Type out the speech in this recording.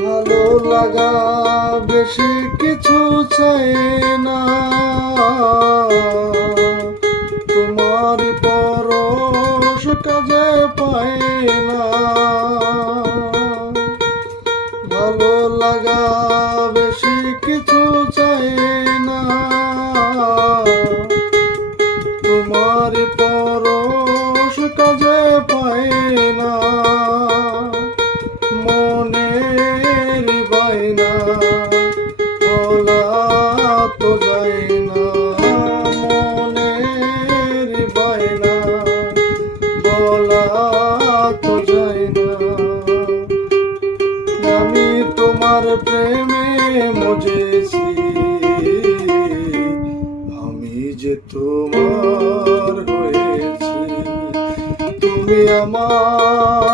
ভালো লাগা বেশি কিছু চাই না, তোমার পরশ কাজে পাই না। ভালো লাগা বেশি কিছু চাই না, তোমার পরশ কাজে পাই না। মনের বাইনা বলা তো যায় না, মনের বাইনা বলা তো যায় না। আমি তোমার প্রেমে মজেছি, আমি যে তোমার হয়েছি। তুমি আমার